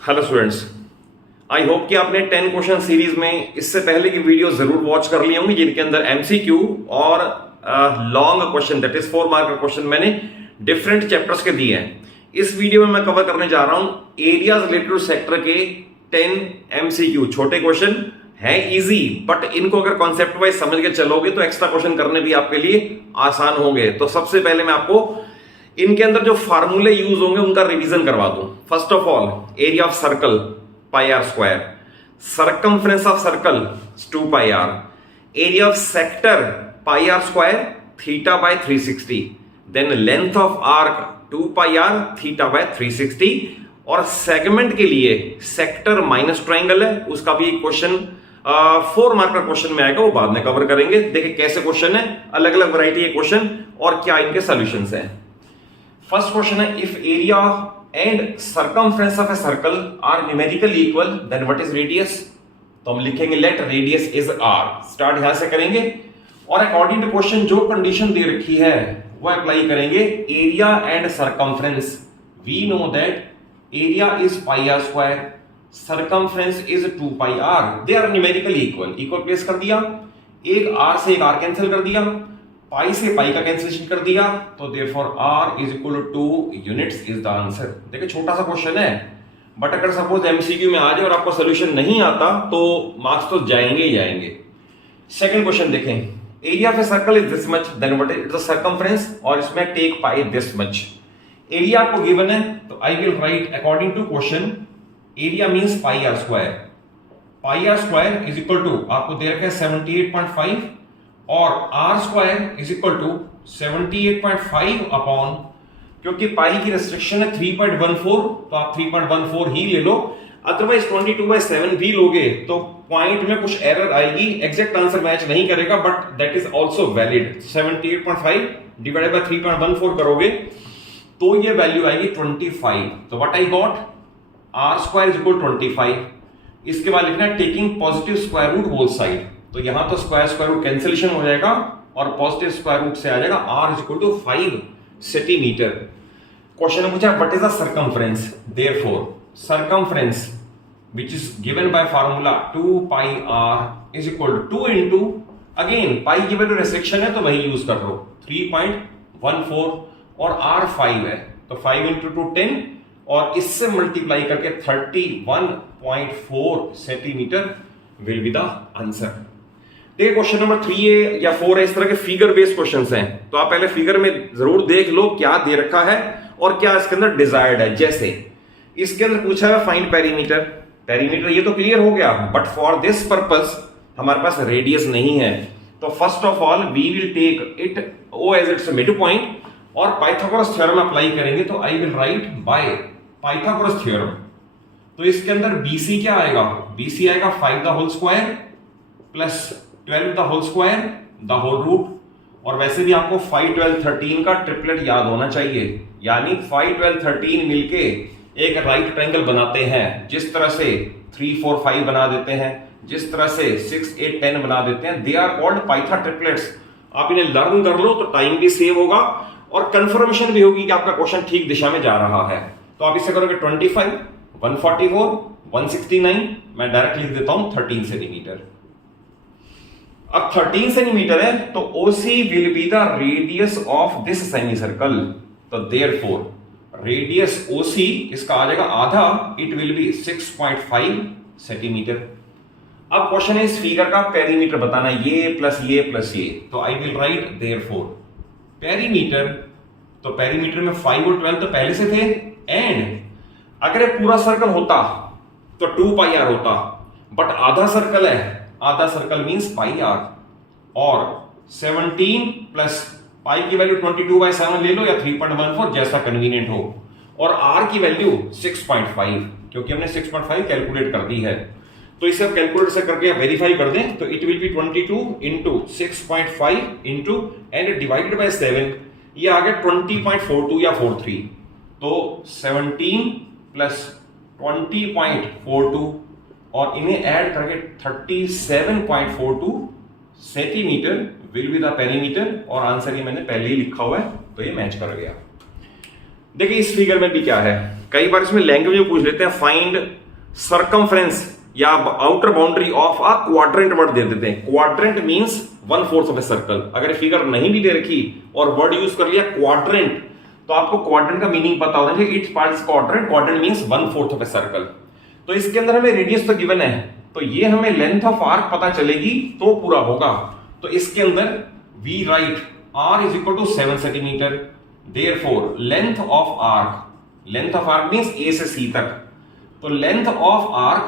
Hello students, I hope कि आपने 10 question series में इससे पहले की वीडियो जरूर वॉच कर ली होंगी, जिनके अंदर एमसीक्यू और long question that is 4 mark question मैंने डिफरेंट चैप्टर्स के दिए हैं। इस वीडियो में मैं कवर करने जा रहा हूं एरियाज रिलेटेड टू सेक्टर के 10 एमसीक्यू। छोटे क्वेश्चन है, इजी, बट इनको अगर कॉन्सेप्ट वाइज समझ के चलोगे तो एक्स्ट्रा क्वेश्चन करने भी आपके लिए आसान होंगे। तो सबसे पहले मैं आपको इनके अंदर जो फार्मूले यूज होंगे उनका रिवीजन करवा दूं। First of all, area of circle pi r square, circumference of circle 2 pi r, area of sector pi r square theta by 360, then length of arc 2 pi r theta by 360, और segment के लिए sector minus triangle है, उसका भी question 4 mark का question में आएगा, वो बाद में कवर करेंगे। देखिए कैसे क्वेश्चन है, अलग अलग वैरायटी के क्वेश्चन और क्या इनके सॉल्यूशंस हैं। फर्स्ट क्वेश्चन है, if area and circumference of a circle are numerically equal then what is radius. तो हम लिखेंगे let radius is r. Start यहां से करेंगे और अकॉर्डिंग टू क्वेश्चन जो कंडीशन दे रखी है वो अप्लाई करेंगे। Area and circumference, we know that area is pi r square, circumference is 2 pi r, they are numerically equal. Equal place कर दिया, एक आर से एक आर कैंसिल कर दिया, पाई से पाई का कैंसिलेशन कर दिया, तो therefore r is equal to 2 units is the answer. देखिए छोटा सा क्वेश्चन है, बट अगर सपोज एमसीक्यू में आ जाए और आपको सोल्यूशन नहीं आता तो मार्क्स तो जाएंगे ही जाएंगे। सेकंड क्वेश्चन देखें, area of a circle is this much, then what is the circumference, और इसमें take pi this much. Area आपको गिवन है तो I will write according to question area means pi r square. Pi r square is equal to आपको दे रखा है 78.5 और r square is equal to 78.5 upon, क्योंकि पाई की रेस्ट्रिक्शन है 3.14, तो आप 3.14 ही ले लो, अदरवाइज 22/7 भी लोगे तो पॉइंट में कुछ एरर आएगी, एग्जैक्ट आंसर मैच नहीं करेगा, but that is also valid. 78.5 divided by 3.14 करोगे तो ये वैल्यू आएगी 25। तो what I got, r square is equal 25। इसके बाद लिखना है taking positive square root whole side, तो यहां तो स्क्वायर रूट कैंसिलेशन हो जाएगा और पॉजिटिव स्क्वायर रूट से आ जाएगा r is equal to 5 centimetre. Question में पूछा what is the circumference, therefore circumference which is given by formula 2 pi r is equal to 2 into, again pi की value restriction है तो वही यूज कर लो, 3.14 और r 5 है तो 5 इंटू 2 10, और इससे मल्टीप्लाई करके 31.4 centimetre will be the answer. देखिए क्वेश्चन नंबर 3 या 4 है, इस तरह के फिगर बेस्ड क्वेश्चंस हैं, तो आप पहले फिगर में जरूर देख लो क्या दे रखा है और क्या इसके अंदर डिजायर्ड है। जैसे इसके अंदर पूछा है फाइंड पेरीमीटर, पेरीमीटर ये तो क्लियर हो गया, बट फॉर दिस पर्पस हमारे पास रेडियस नहीं है, तो first of all we will take it O as its mid point और पाइथागोरस थ्योरम अप्लाई करेंगे, तो I will write by Pythagoras theorem. तो इसके अंदर BC क्या आएगा, BC आएगा 5 the whole square plus 12 the whole square the whole root, और वैसे भी आपको 5 12 13 का ट्रिपलेट याद होना चाहिए, यानी 5 12 13 मिलके एक राइट ट्रायंगल बनाते हैं। जिस तरह से 3 4 5 बना देते हैं, जिस तरह से 6 8 10 बना देते हैं, दे आर कॉल्ड पाइथा ट्रिपलेट्स। आप इन्हें लर्न कर लो तो टाइम भी सेव होगा और कंफर्मेशन भी होगी कि आपका क्वेश्चन ठीक दिशा में जा रहा है। तो आप इसे करोगे 25 144 169, मैं डायरेक्ट लिख देता हूं 13 सेंटीमीटर। अब 13 सेंटीमीटर है तो OC will be the radius of this semi circle, तो देयरफॉर रेडियस OC इसका आ जाएगा आधा, इट विल बी 6.5 सेंटीमीटर। अब क्वेश्चन है इस फिगर का पेरीमीटर बताना, ये प्लस ये प्लस ये, तो I will right therefore perimeter, तो पेरीमीटर में 5 और 12 तो पहले से थे, एंड अगर एक पूरा सर्कल होता तो 2 पाई आर होता, बट आधा सर्कल है, आधा सर्कल मींस पाई आर, और 17 प्लस पाई की वैल्यू 22/7 ले लो या 3.14 जैसा कन्वीनियंट हो, और आर की वैल्यू 6.5, क्योंकि हमने 6.5 कैलकुलेट कर दी है, तो इसे आप कैलकुलेटर से करके वेरीफाई कर दें, तो it will be 22 into 6.5 into and divided by 7, ये आ गया 20.42 या 43, तो 17 प्लस 20.42 और इन्हें ऐड करके 37.42 centimetre will be the perimeter, और आंसर ये मैंने पहले ही लिखा हुआ है तो ये मैच कर गया। देखिए इस फिगर में भी क्या है, कई बार इसमें लैंग्वेज में पूछ लेते हैं, फाइंड सरकमफ्रेंस या outer boundary of a quadrant word दे देते हैं। Quadrant means 1/4 of a circle. अगर फिगर नहीं भी दे रखी और वर्ड यूज कर लिया क्वाड्रेंट, तो आपको क्वाड्रेंट का मीनिंग पता होना चाहिए। Its parts quadrant, quadrant means 1/4 of a circle. तो इसके अंदर हमें रेडियस तो गिवन है, तो ये हमें लेंथ ऑफ आर्क पता चलेगी तो पूरा होगा। तो इसके अंदर we write r is equal to 7 centimetre, therefore length of arc means a से c तक। तो लेंथ ऑफ आर्क,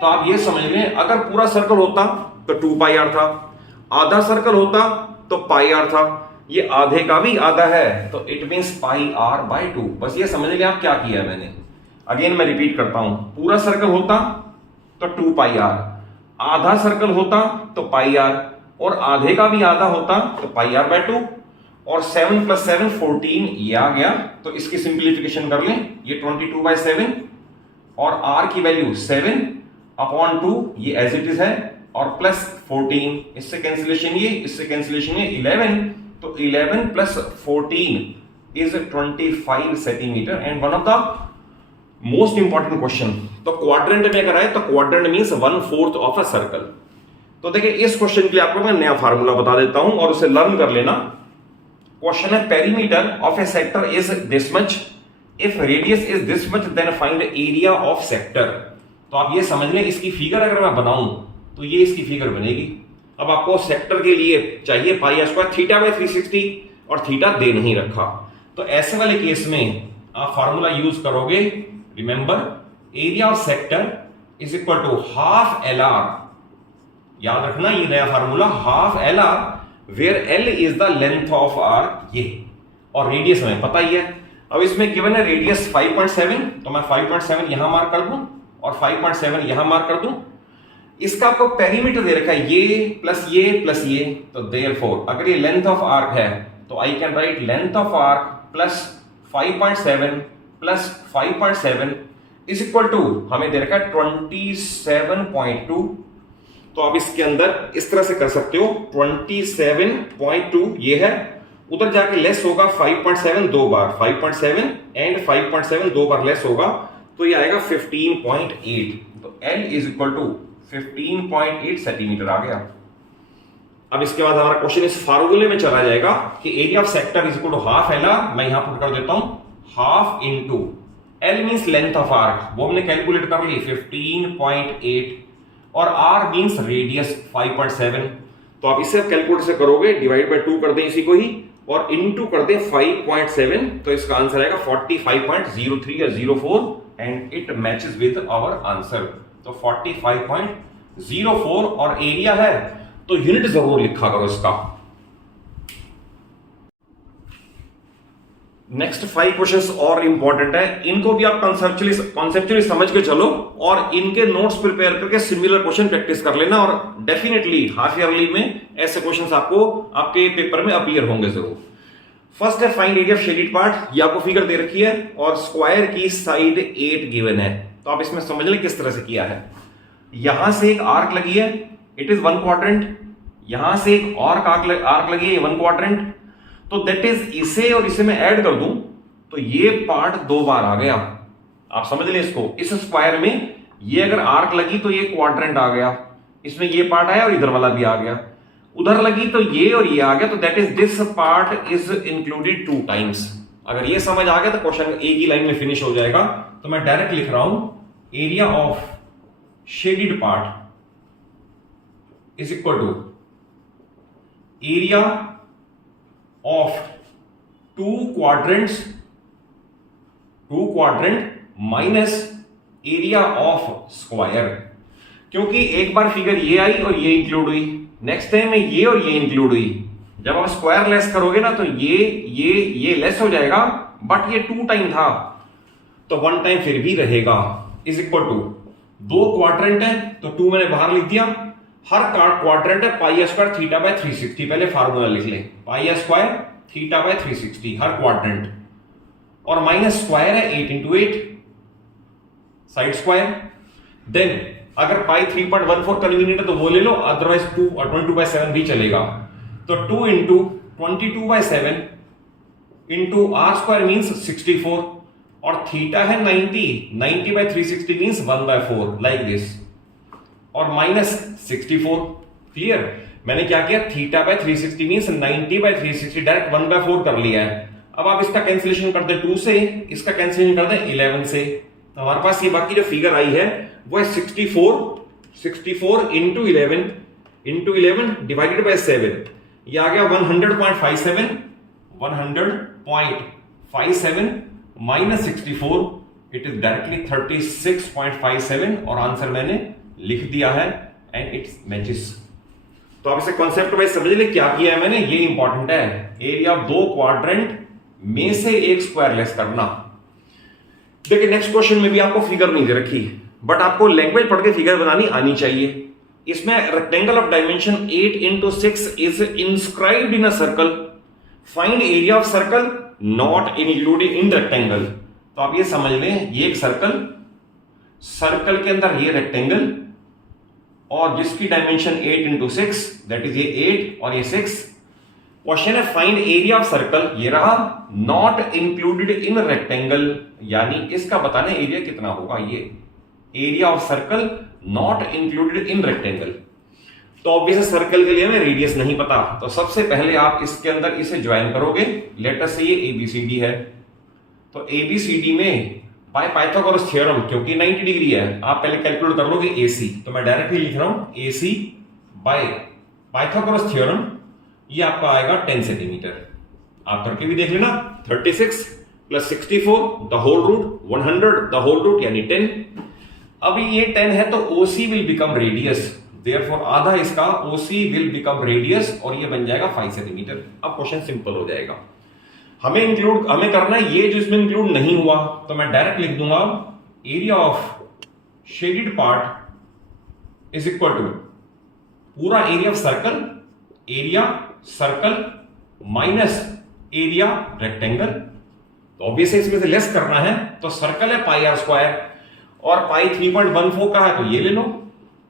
तो आप ये समझ लें, अगर पूरा सर्कल होता तो 2 पाई आर था, आधा सर्कल होता तो पाई आर था, ये आधे का भी आधा है तो it means pi r by 2। बस ये समझ लिया आप क्या किया है मैंने। अगेन मैं रिपीट करता हूं, पूरा सर्कल होता तो 2 पाई आर, आधा सर्कल होता तो पाई आर, और आधे का भी आधा होता तो पाई आर बाय 2। और 7 + 7 14 ये आ गया, तो इसकी सिंप्लीफिकेशन कर लें, ये 22/7 और r की वैल्यू 7/2, ये एज इट इज है, और प्लस 14, इससे कैंसिलेशन ये, इससे कैंसिलेशन ये 11, तो 11 + 14 is 25 centimetre. And one of the most important question, तो क्वाड्रेंट में अगर आए तो quadrant means 1/4 of a circle. तो देखिए इस क्वेश्चन के लिए आपको मैं नया फार्मूला बता देता हूं और उसे लर्न कर लेना। क्वेश्चन है perimeter of a sector is this much, if radius is this much then find area of sector. तो आप ये समझ लें, इसकी फिगर अगर मैं बनाऊं तो ये इसकी फिगर बनेगी। अब आपको सेक्टर के लिए चाहिए पाई स्क्वायर, θ/360 और थीटा दे नहीं रखा, तो ऐसे वाले केस में आप फार्मूला यूज करोगे, remember area of sector is equal to half LR। याद रखना ये नया formula, half LR where L is the length of arc, ये, और रेडियस हमें पता ही है। अब इसमें गिवन है रेडियस 5.7, तो मैं 5.7 यहां मार्क कर दूं और 5.7 यहां मार्क कर दूं। इसका आपको पेरीमीटर दे रखा है, ये प्लस ये प्लस ये, तो देयरफॉर अगर ये लेंथ ऑफ आर्क है तो I can write length of arc plus 5.7 plus 5.7 is equal to, हमें दे रखा है 27.2। तो आप इसके अंदर इस तरह से कर सकते हो, 27.2 ये है, उधर जाके लेस होगा 5.7 दो बार, 5.7 एंड 5.7 दो बार लेस होगा, तो ये आएगा 15.8। तो L is equal to 15.8 centimetre आ गया। अब इसके बाद हमारा क्वेश्चन इस फार्मूले में चला जाएगा कि area of sector is equal to half LR। मैं यहां पुट कर देता हूं, half into L means length of arc, वो हमने कैलकुलेट कर ली 15.8, और R मींस रेडियस 5.7। तो आप इसे कैलकुलेटर से करोगे, डिवाइड बाय 2 कर दें इसी को ही, और इनटू कर दें 5.7, तो इसका आंसर आएगा 45.03 या 04, and it matches with our answer. तो 45.04, और एरिया है तो यूनिट जरूर लिखा करो इसका। नेक्स्ट 5 क्वेश्चंस और इंपॉर्टेंट है, इनको भी आप कॉन्सेप्चुअली समझ के चलो और इनके नोट्स प्रिपेयर करके सिमिलर क्वेश्चन प्रैक्टिस कर लेना, और डेफिनेटली हाफ ईयरली में ऐसे क्वेश्चंस आपको आपके पेपर में अपीयर होंगे जरूर। फर्स्ट है find area of shaded part, ये आपको फिगर दे रखी है और स्क्वायर की साइड 8 गिवन है। तो आप इसमें समझ लें किस तरह से किया है। यहां से एक आर्क लगी है, इट इज 1 क्वाड्रेंट, यहां से एक और आर्क लगी है 1 क्वाड्रेंट, तो दैट इज इसे और इसे मैं ऐड कर दूं तो ये पार्ट 2 बार आ गया। आप समझ लें इसको, इस स्क्वायर में ये अगर आर्क लगी तो ये क्वाड्रेंट आ गया, इसमें ये पार्ट आया और इधर वाला भी आ गया, उधर लगी तो ये और ये आ गया, तो that is this part is included 2 times. अगर ये समझ आ गया तो क्वेश्चन एक ही लाइन में फिनिश हो जाएगा। तो मैं डायरेक्ट लिख रहा हूं, area of shaded part is equal to area of 2 quadrant minus area of square. क्योंकि एक बार फिगर ये आई और ये इंक्लूड हुई, नेक्स्ट टाइम में ये और ये इंक्लूड हुई, जब आप स्क्वायर लेस करोगे ना तो ये लेस हो जाएगा, बट ये 2 टाइम था तो 1 टाइम फिर भी रहेगा, इज इक्वल टू 2 क्वाड्रेंट है तो 2 मैंने बाहर लिख दिया, हर क्वाड्रेंट है पाई स्क्वायर θ/360, पहले फार्मूला लिख ले, पाई स्क्वायर θ/360 हर क्वाड्रेंट, और माइनस स्क्वायर है 8 × 8 साइड स्क्वायर। देन अगर पाई 3.14 कन्वीनियंट है तो वो ले लो, अदरवाइज 22/7 भी चलेगा। तो 2 × 22/7 इंटू r² मींस 64, और थीटा है 90, 90 by 360 मींस 1/4 लाइक दिस, और माइनस 64। क्लियर? मैंने क्या किया, theta by 360 means 90 by 360 direct 1/4 कर लिया है। अब आप इसका कैंसिलेशन कर दे 2 से, इसका कैंसिलेशन कर दे 11 से, तो हमारे पास ये बाकी जो फिगर आई है वो है 64 इंटू 11 डिवाइडेड बाय 7, ये आ गया 100.57 माइनस 64, इट इज डायरेक्टली 36.57 और आंसर मैंने लिख दिया है एंड इट्स मैचेस। तो आप इसे कॉन्सेप्ट वाइज समझ ले क्या किया है मैंने, ये इंपॉर्टेंट है। एरिया ऑफ 2 क्वाड्रेंट में से एक स्क्वायर लेस करना। देखिए नेक्स्ट क्वेश्चन में भी आपको फिगर नहीं दे रखी, बट आपको लैंग्वेज पढ़ के फिगर बनानी आनी चाहिए। इसमें rectangle of dimension 8 into 6 is inscribed in a circle, find area of circle not included in rectangle. तो आप ये समझ लें, ये एक सर्कल के अंदर ये रेक्टेंगल और जिसकी डायमेंशन 8 into 6 दैट इज ये 8 और ये 6। क्वेश्चन है फाइंड एरिया ऑफ सर्कल, ये रहा, नॉट इंक्लूडेड इन रेक्टेंगल, यानी इसका बताना एरिया कितना होगा, ये area of circle not included in rectangle. तो ऑब्वियसली सर्कल के लिए हमें रेडियस नहीं पता, तो सबसे पहले आप इसके अंदर इसे ज्वाइन करोगे। लेट अस से ये ABCD है, तो ABCD में बाय पाइथागोरस थ्योरम, क्योंकि 90 डिग्री है, आप पहले कैलकुलेट कर लोगे AC, तो मैं डायरेक्टली लिख रहा हूं AC बाय पाइथागोरस थ्योरम, ये आपका आएगा 10 सेंटीमीटर। आप करके भी देख लेना, 36 plus 64 the whole root 100 the whole root यानी 10। अभी ये 10 है तो OC will become radius, therefore आधा इसका OC विल बिकम रेडियस और ये बन जाएगा 5 सेंटीमीटर। अब क्वेश्चन सिंपल हो जाएगा। हमें करना है ये जो इसमें इंक्लूड नहीं हुआ, तो मैं डायरेक्ट लिख दूंगा area of shaded part is equal to पूरा area of circle minus area rectangle. तो ऑब्वियसली इसमें से लेस करना है, तो सर्कल है पाई आर स्क्वायर और पाई 3.14 का है, तो ये ले लो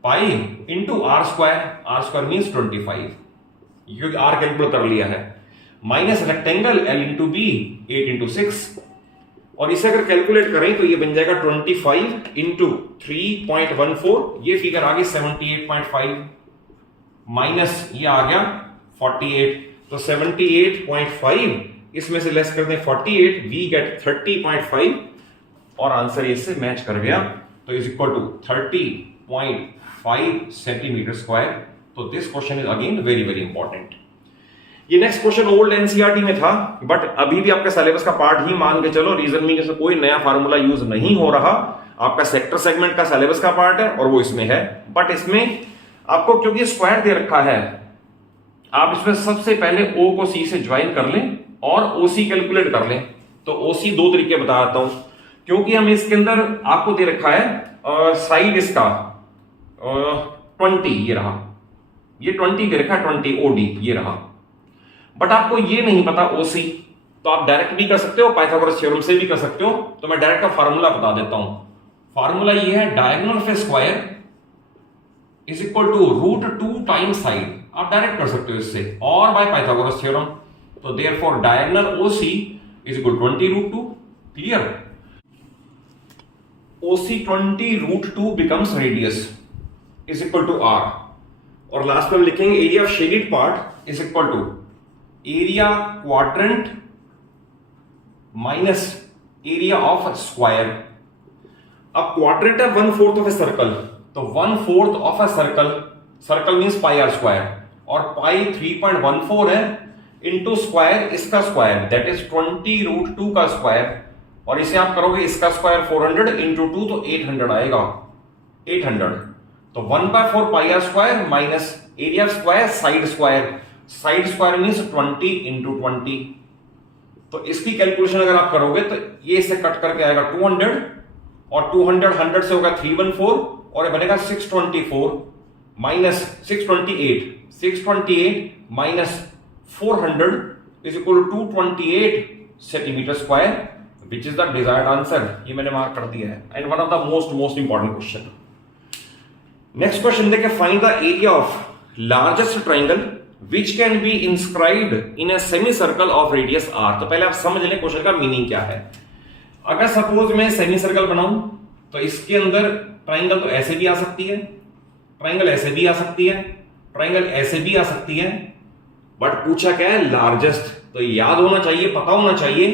pi into r square means 25, क्योंकि आर कैलकुलेट कर लिया है, minus rectangle l into b 8 into 6, और इसे अगर कैलकुलेट करें तो ये बन जाएगा 25 इंटू 3.14, ये फिगर आ गई 78.5 माइनस ये आ गया 48, तो 78.5 इसमें से लेस कर दें 48, वी गेट 30.5 और आंसर इससे मैच कर गया, तो is equal to 30.5 centimetre square. तो this question is again very very important. ये नेक्स्ट क्वेश्चन ओल्ड एनसीईआरटी में था, बट अभी भी आपका सिलेबस का पार्ट ही मान के चलो, रीजन में से कोई नया फार्मूला यूज नहीं हो रहा, आपका सेक्टर सेगमेंट का सिलेबस का पार्ट है और वो इसमें है। बट इसमें आपको क्योंकि स्क्वायर दे रखा है, आप इसमें सबसे पहले O को C से ज्वाइन कर लें और OC कैलकुलेट कर लें। तो OC दो तरीके बता देता हूं, क्योंकि हमें इसके अंदर आपको दे रखा है साइड इसका 20, ये रहा, ये 20 दे रखा है, 20 OD ये रहा, बट आपको ये नहीं पता OC, तो आप डायरेक्ट भी कर सकते हो, पाइथागोरस थ्योरम से भी कर सकते हो। तो मैं डायरेक्ट का फार्मूला बता देता हूं। फार्मूला ये है diagonal of a square is equal to √2 times side, आप डायरेक्ट कर सकते हो इससे, और बाय पाइथागोरस थ्योरम, तो therefore diagonal OC is equal 20√2। Clear? OC 20√2 becomes radius is equal to R, और लास्ट में हम लिखेंगे area of shaded part is equal to area quadrant minus area of square. अब क्वाड्रेंट है 1/4 of a circle, तो 1/4 of a circle means pi r square, और पाई 3.14 है into square इसका स्क्वायर दैट इज 20√2 का स्क्वायर, और इसे आप करोगे इसका स्क्वायर 400 इंटू 2 तो 800 आएगा, 800। तो 1/4 pi r square minus area square side square means 20 into 20। तो इसकी कैलकुलेशन अगर आप करोगे तो ये इसे कट करके आएगा 200, और 200 100 से होगा 314, और ये बनेगा 624 minus 628 minus 400 is equal to 228 centimetre square, which is the desired answer. ये मैंने मार्क कर दिया है, and one of the most important question. Next question देखिए, find the area of largest triangle which can be inscribed in a semicircle of radius r। तो पहले आप समझ लें क्वेश्चन का मीनिंग क्या है। अगर सपोज मैं सेमी सर्कल बनाऊं तो इसके अंदर ट्राइंगल तो ऐसे भी आ सकती है, ट्राइंगल ऐसे भी आ सकती है, ट्राइंगल ऐसे भी आ सकती है, बट पूछा क्या है, लार्जेस्ट। तो याद होना चाहिए, पता होना चाहिए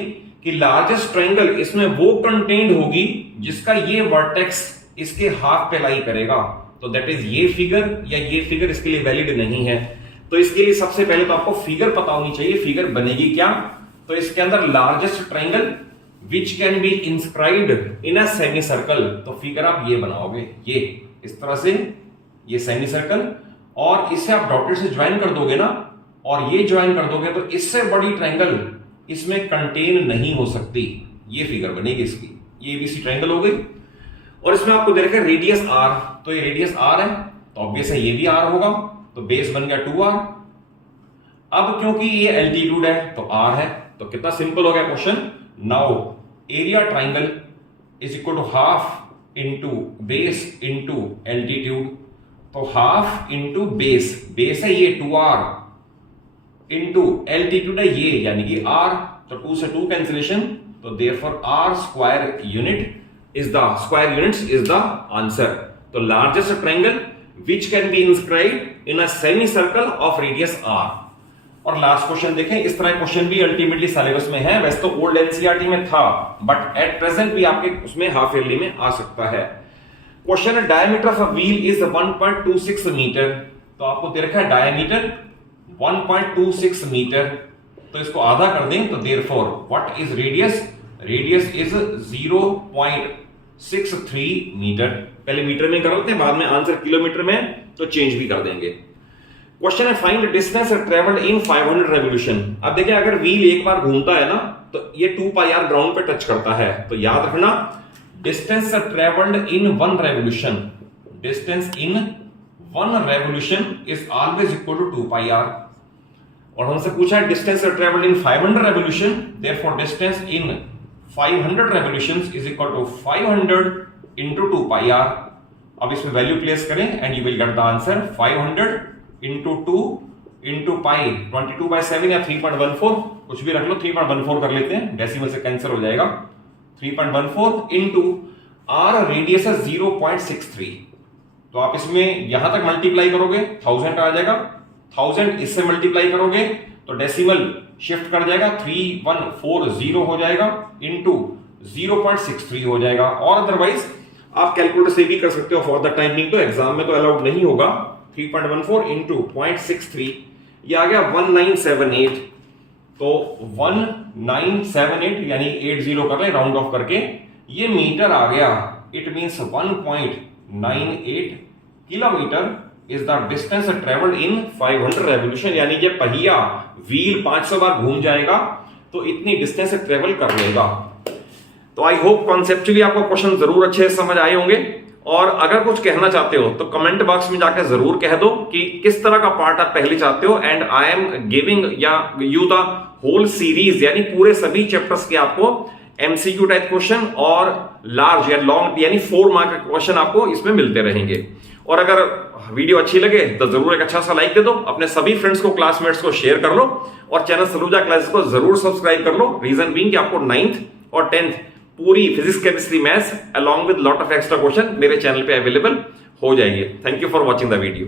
कि लार्जेस्ट ट्राइंगल इसमें वो कंटेंट होगी जिसका ये वर्टेक्स इसके हाफ पे लाई करेगा। तो दैट इज ये फिगर या ये फिगर इसके लिए वैलिड नहीं है। तो इसके लिए सबसे पहले तो आपको फिगर पता होनी चाहिए, फिगर बनेगी क्या। तो इसके अंदर largest triangle which can be inscribed in a semi circle, तो फिगर आप ये बनाओगे, ये इस तरह से, ये सेमी सर्कल, और इसे आप डॉटेड से ज्वाइन कर दोगे ना, और ये ज्वाइन कर दोगे तो इससे बड़ी ट्राइंगल इसमें कंटेन नहीं हो सकती। ये फिगर बनेगी इसकी, ये एबीसी ट्राइंगल हो गई। और इसमें आपको दे रखा है रेडियस आर, तो ये रेडियस आर है तो ऑब्वियस है ये भी आर होगा, तो बेस बन गया 2r। अब क्योंकि ये एल्टीट्यूड है तो आर है, तो कितना सिंपल हो गया question. Now area triangle is equal to half into base into altitude, तो हाफ इंटू बेस, बेस है ये 2r इंटू एल्टीट्यूड है ये यानी कि r, तो 2 से 2 कैंसिलेशन, तो therefore r square unit is the square units is the answer. तो largest triangle which can be inscribed in a semicircle of radius r। और लास्ट क्वेश्चन देखें, इस तरह क्वेश्चन भी अल्टीमेटली सिलेबस में है, वैसे तो ओल्ड एनसीईआरटी में था बट एट प्रेजेंट भी आपके उसमें हाफ ईयरली में आ सकता है। क्वेश्चन है diameter of a wheel is 1.26 metre, तो आपको दे रखा है डायमीटर 1.26 मीटर, तो इसको आधा कर दें तो therefore what is radius, radius is 0.63 metre. पहले मीटर में कर लेते हैं, बाद में आंसर किलोमीटर में तो चेंज भी कर देंगे। क्वेश्चन है find distance travelled in 500 revolution. अब देखिए अगर व्हील एक बार घूमता है ना तो ये 2πr ग्राउंड पे टच करता है, तो याद रखना distance travelled in 1 revolution, distance in 1 revolution is always equal to 2πr। और हमसे पूछा है distance travelled in 500 revolution, therefore distance in 500 revolutions is equal to 500 into 2πr। अब इसमें वैल्यू प्लेस करें and you will get the answer 500 into 2 into pi 22/7 या 3.14, कुछ भी रख लो, 3.14 कर लेते हैं, डेसिमल से कैंसिल हो जाएगा। 3.14 into r रेडियस है 0.63, तो आप इसमें यहां तक मल्टीप्लाई करोगे 1000 आ जाएगा, 1000 इससे मल्टीप्लाई करोगे तो डेसिमल शिफ्ट कर जाएगा, 3140 हो जाएगा इंटू 0.63 हो जाएगा। और अदरवाइज आप कैलकुलेटर से भी कर सकते हो, फॉर द टाइमिंग तो एग्जाम में तो अलाउड नहीं होगा। 3.14 इंटू 0.63 ये आ गया 1978, तो 1978 यानी 80 कर ले राउंड ऑफ करके, ये मीटर आ गया। It means 1.98 kilometre is the distance traveled in 500 revolution, यानी ये पहिया व्हील 500 बार घूम जाएगा तो इतनी डिस्टेंस ट्रेवल कर लेगा। तो आई होप कॉन्सेप्चुअली आपको क्वेश्चन जरूर अच्छे से समझ आए होंगे, और अगर कुछ कहना चाहते हो तो कमेंट बॉक्स में जाकर जरूर कह दो कि किस तरह का पार्ट आप पहले चाहते हो, एंड आई एम गिविंग या यू द होल सीरीज, यानी पूरे सभी चैप्टर्स के आपको एमसीक्यू टाइप क्वेश्चन और लार्ज या लॉन्ग यानी 4 मार्क के क्वेश्चन आपको इसमें मिलते रहेंगे। और अगर वीडियो अच्छी लगे तो जरूर एक अच्छा सा लाइक दे दो, अपने सभी फ्रेंड्स को, क्लासमेट्स को शेयर कर लो, और चैनल सलूजा क्लासेस को जरूर सब्सक्राइब कर लो। रीजन बीइंग कि आपको 9th और 10th पूरी physics, chemistry, maths along with lot of extra question मेरे चैनल पे अवेलेबल हो जाएंगे। Thank you for watching the video.